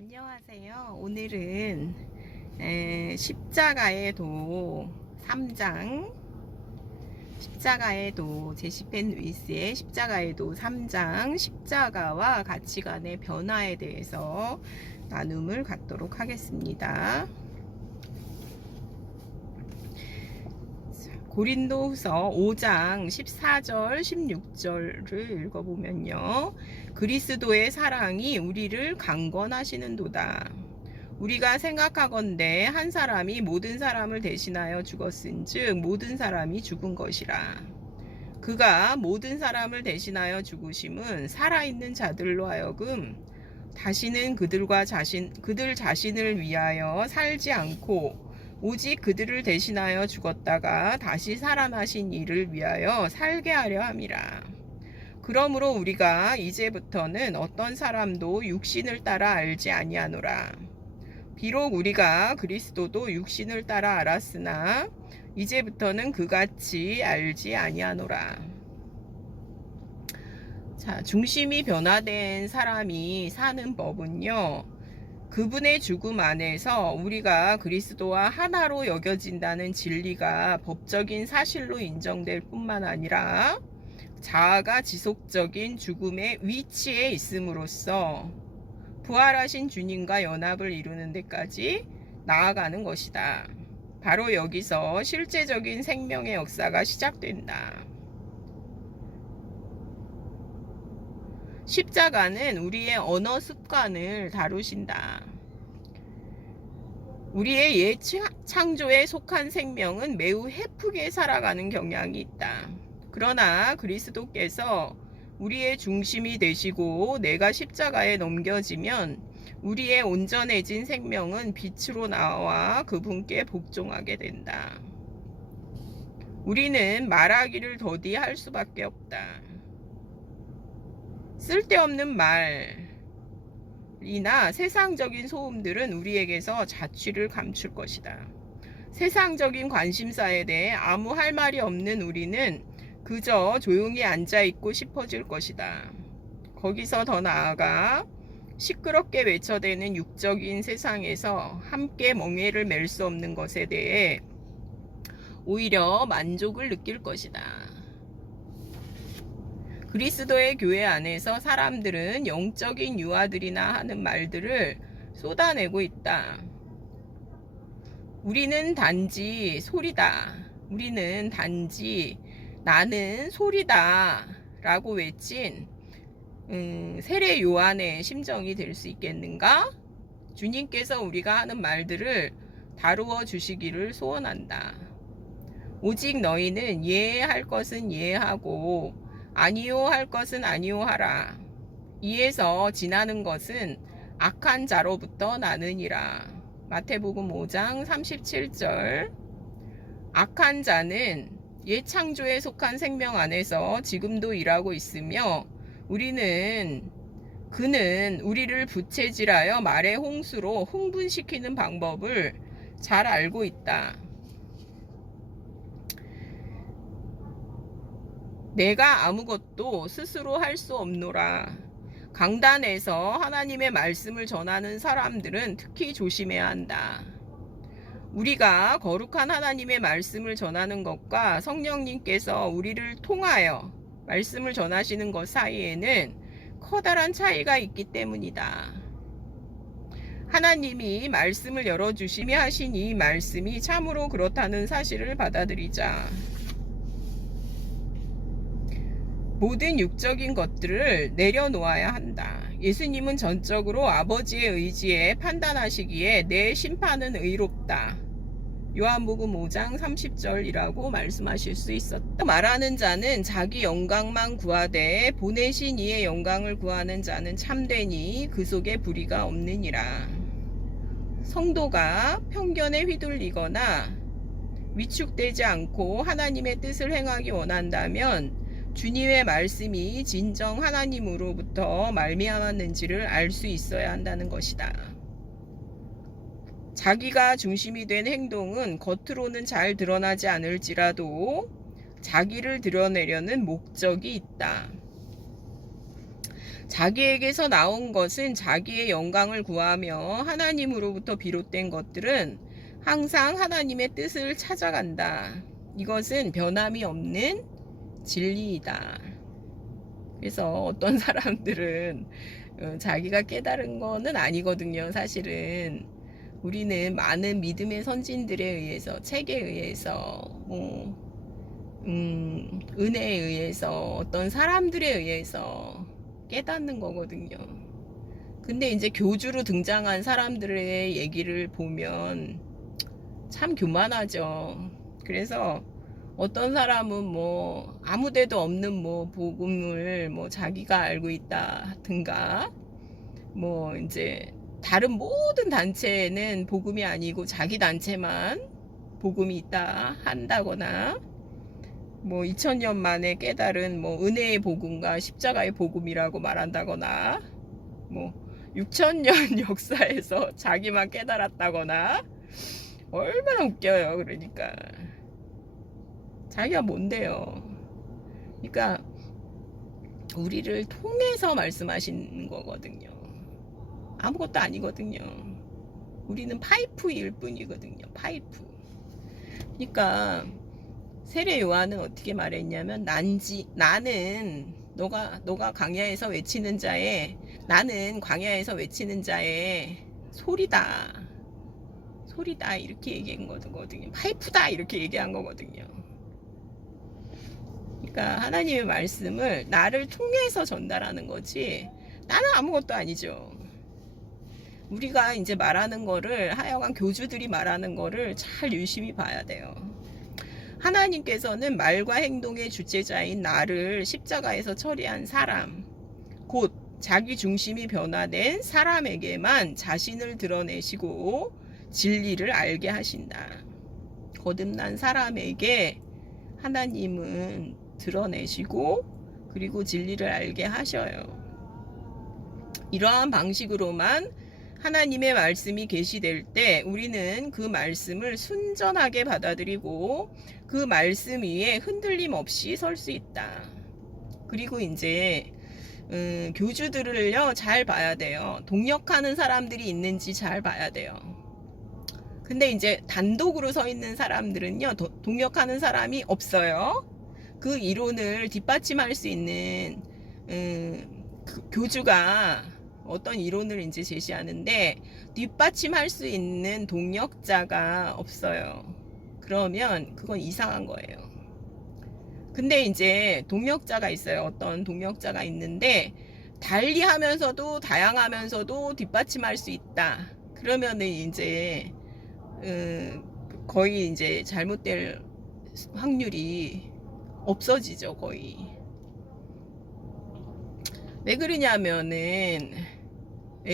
안녕하세요. 오늘은 십자가의 도 3장, 십자가의 도, 제시펜 루이스의 십자가의 도 3장, 십자가와 가치관의 변화에 대해서 나눔을 갖도록 하겠습니다. 고린도후서 5장 14절 16절을 읽어보면요, 그리스도의 사랑이 우리를 강권하시는도다. 우리가 생각하건대 한 사람이 모든 사람을 대신하여 죽었은즉 모든 사람이 죽은 것이라. 그가 모든 사람을 대신하여 죽으심은 살아있는 자들로 하여금 다시는 그들 자신을 위하여 살지 않고 오직 그들을 대신하여 죽었다가 다시 살아나신 이를 위하여 살게 하려 함이라. 그러므로 우리가 이제부터는 어떤 사람도 육신을 따라 알지 아니하노라. 비록 우리가 그리스도도 육신을 따라 알았으나 이제부터는 그같이 알지 아니하노라. 자, 중심이 변화된 사람이 사는 법은요, 그분의 죽음 안에서 우리가 그리스도와 하나로 여겨진다는 진리가 법적인 사실로 인정될 뿐만 아니라 자아가 지속적인 죽음의 위치에 있음으로써 부활하신 주님과 연합을 이루는 데까지 나아가는 것이다. 바로 여기서 실제적인 생명의 역사가 시작된다. 십자가는 우리의 언어 습관을 다루신다. 우리의 옛 창조에 속한 생명은 매우 헤프게 살아가는 경향이 있다. 그러나 그리스도께서 우리의 중심이 되시고 내가 십자가에 넘겨지면 우리의 온전해진 생명은 빛으로 나와 그분께 복종하게 된다. 우리는 말하기를 더디 할 수밖에 없다. 쓸데없는 말이나 세상적인 소음들은 우리에게서 자취를 감출 것이다. 세상적인 관심사에 대해 아무 할 말이 없는 우리는 그저 조용히 앉아있고 싶어질 것이다. 거기서 더 나아가 시끄럽게 외쳐대는 육적인 세상에서 함께 멍에를 맬 수 없는 것에 대해 오히려 만족을 느낄 것이다. 그리스도의 교회 안에서 사람들은 영적인 유아들이나 하는 말들을 쏟아내고 있다. 우리는 단지 소리다. 우리는 단지 나는 소리다 라고 외친 세례 요한의 심정이 될 수 있겠는가? 주님께서 우리가 하는 말들을 다루어 주시기를 소원한다. 오직 너희는 예할 것은 예하고 아니요 할 것은 아니요 하라. 이에서 지나는 것은 악한 자로부터 나느니라. 마태복음 5장 37절. 악한 자는 옛 창조에 속한 생명 안에서 지금도 일하고 있으며 그는 우리를 부채질하여 말의 홍수로 흥분시키는 방법을 잘 알고 있다. 내가 아무것도 스스로 할 수 없노라. 강단에서 하나님의 말씀을 전하는 사람들은 특히 조심해야 한다. 우리가 거룩한 하나님의 말씀을 전하는 것과 성령님께서 우리를 통하여 말씀을 전하시는 것 사이에는 커다란 차이가 있기 때문이다. 하나님이 말씀을 열어주시며 하신 이 말씀이 참으로 그렇다는 사실을 받아들이자. 모든 육적인 것들을 내려놓아야 한다. 예수님은 전적으로 아버지의 의지에 판단하시기에 내 심판은 의롭다. 요한복음 5장 30절이라고 말씀하실 수 있었다. 말하는 자는 자기 영광만 구하되 보내신 이의 영광을 구하는 자는 참되니 그 속에 불의가 없느니라. 성도가 편견에 휘둘리거나 위축되지 않고 하나님의 뜻을 행하기 원한다면 주님의 말씀이 진정 하나님으로부터 말미암았는지를 알 수 있어야 한다는 것이다. 자기가 중심이 된 행동은 겉으로는 잘 드러나지 않을지라도 자기를 드러내려는 목적이 있다. 자기에게서 나온 것은 자기의 영광을 구하며 하나님으로부터 비롯된 것들은 항상 하나님의 뜻을 찾아간다. 이것은 변함이 없는 진리이다. 그래서 어떤 사람들은 자기가 깨달은 거는 아니거든요. 사실은 우리는 많은 믿음의 선진들에 의해서, 책에 의해서, 은혜에 의해서, 어떤 사람들에 의해서 깨닫는 거거든요. 근데 이제 교주로 등장한 사람들의 얘기를 보면 참 교만하죠. 그래서 어떤 사람은 뭐 아무데도 없는 뭐 복음을 뭐 자기가 알고 있다든가, 뭐 이제 다른 모든 단체는 복음이 아니고 자기 단체만 복음이 있다 한다거나, 뭐 2000년 만에 깨달은 뭐 은혜의 복음과 십자가의 복음이라고 말한다거나, 뭐 6000년 역사에서 자기만 깨달았다거나, 얼마나 웃겨요. 그러니까 자기가 뭔데요. 그러니까 우리를 통해서 말씀하시는 거거든요. 아무것도 아니거든요. 우리는 파이프일 뿐이거든요. 파이프. 그러니까 세례 요한은 어떻게 말했냐면, 나는 너가 광야에서 외치는 자의, 나는 광야에서 외치는 자의 소리다 이렇게 얘기한 거거든요. 파이프다 이렇게 얘기한 거거든요. 그러니까 하나님의 말씀을 나를 통해서 전달하는 거지, 나는 아무것도 아니죠. 우리가 이제 말하는 거를, 하여간 교주들이 말하는 거를 잘 유심히 봐야 돼요. 하나님께서는 말과 행동의 주체자인 나를 십자가에서 처리한 사람, 곧 자기 중심이 변화된 사람에게만 자신을 드러내시고 진리를 알게 하신다. 거듭난 사람에게 하나님은 드러내시고 그리고 진리를 알게 하셔요. 이러한 방식으로만 하나님의 말씀이 계시될 때 우리는 그 말씀을 순전하게 받아들이고 그 말씀 위에 흔들림 없이 설 수 있다. 그리고 이제 교주들을요 잘 봐야 돼요. 동역하는 사람들이 있는지 잘 봐야 돼요. 근데 이제 단독으로 서 있는 사람들은요 동역하는 사람이 없어요. 그 이론을 뒷받침할 수 있는 교주가 어떤 이론을 이제 제시하는데 뒷받침할 수 있는 동역자가 없어요. 그러면 그건 이상한 거예요. 근데 이제 동역자가 있어요. 어떤 동역자가 있는데 달리하면서도 다양하면서도 뒷받침할 수 있다. 그러면은 이제 거의 이제 잘못될 확률이 없어지죠. 거의. 왜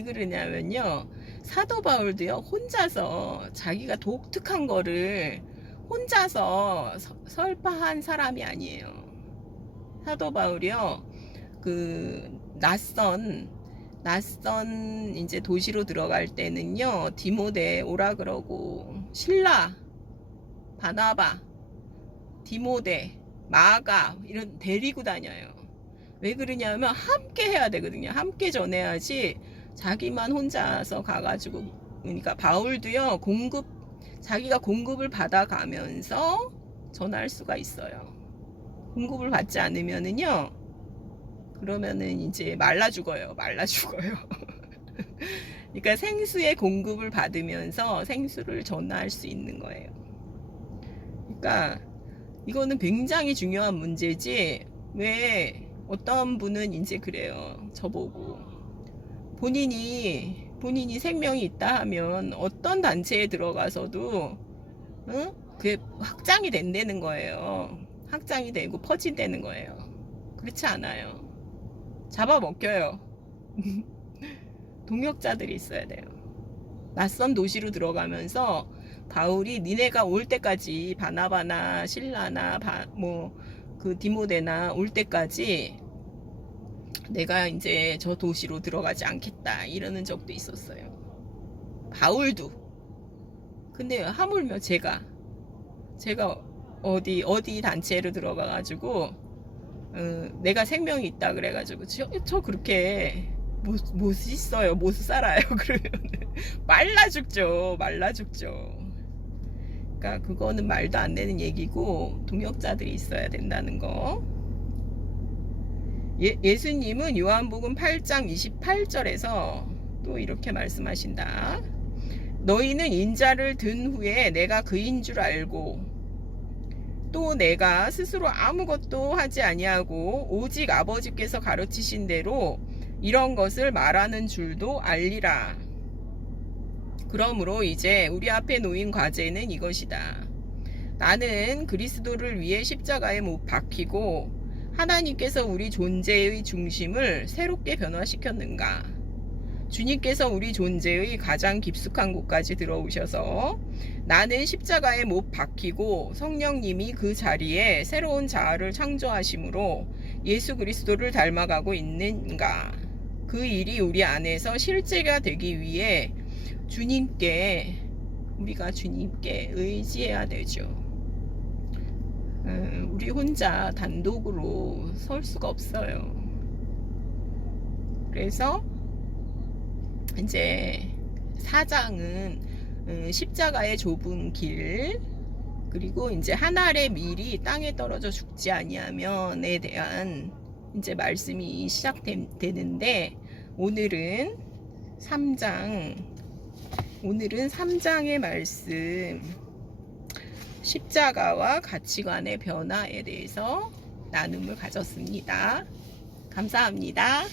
그러냐면요 사도 바울도요 혼자서 자기가 독특한 거를 혼자서 설파한 사람이 아니에요. 사도 바울이요 그 낯선 이제 도시로 들어갈 때는요 디모데 오라 그러고 실라, 바나바, 디모데, 마가 이런 데리고 다녀요. 왜 그러냐면 함께 해야 되거든요. 함께 전해야지 자기만 혼자서 가가지고. 그러니까 바울도요 자기가 공급을 받아가면서 전할 수가 있어요. 공급을 받지 않으면은요 그러면은 이제 말라 죽어요. 그러니까 생수의 공급을 받으면서 생수를 전할 수 있는 거예요. 그러니까 이거는 굉장히 중요한 문제지. 왜 어떤 분은 이제 그래요. 저보고 본인이 생명이 있다 하면 어떤 단체에 들어가서도 그게 확장이 된다는 거예요. 확장이 되고 퍼진다는 거예요. 그렇지 않아요. 잡아먹혀요. 동역자들이 있어야 돼요. 낯선 도시로 들어가면서 바울이 니네가 올 때까지 바나바나 실라나 그 디모데나 올 때까지 내가 이제 저 도시로 들어가지 않겠다 이러는 적도 있었어요. 바울도. 근데 하물며 제가 어디 단체로 들어가가지고 내가 생명이 있다 그래가지고 저 그렇게 못 있어요, 못 살아요. 그러면 말라 죽죠. 그러니까 그거는 말도 안 되는 얘기고 동역자들이 있어야 된다는 거. 예수님은 요한복음 8장 28절에서 또 이렇게 말씀하신다. 너희는 인자를 든 후에 내가 그인 줄 알고 또 내가 스스로 아무것도 하지 아니하고 오직 아버지께서 가르치신 대로 이런 것을 말하는 줄도 알리라. 그러므로 이제 우리 앞에 놓인 과제는 이것이다. 나는 그리스도를 위해 십자가에 못 박히고 하나님께서 우리 존재의 중심을 새롭게 변화시켰는가? 주님께서 우리 존재의 가장 깊숙한 곳까지 들어오셔서 나는 십자가에 못 박히고 성령님이 그 자리에 새로운 자아를 창조하심으로 예수 그리스도를 닮아가고 있는가? 그 일이 우리 안에서 실제가 되기 위해 우리가 주님께 의지해야 되죠. 우리 혼자 단독으로 설 수가 없어요. 그래서 이제 4장은 십자가의 좁은 길, 그리고 이제 한 알의 밀이 땅에 떨어져 죽지 아니하면에 대한 이제 말씀이 시작되는데 오늘은 3장의 말씀, 십자가와 가치관의 변화에 대해서 나눔을 가졌습니다. 감사합니다.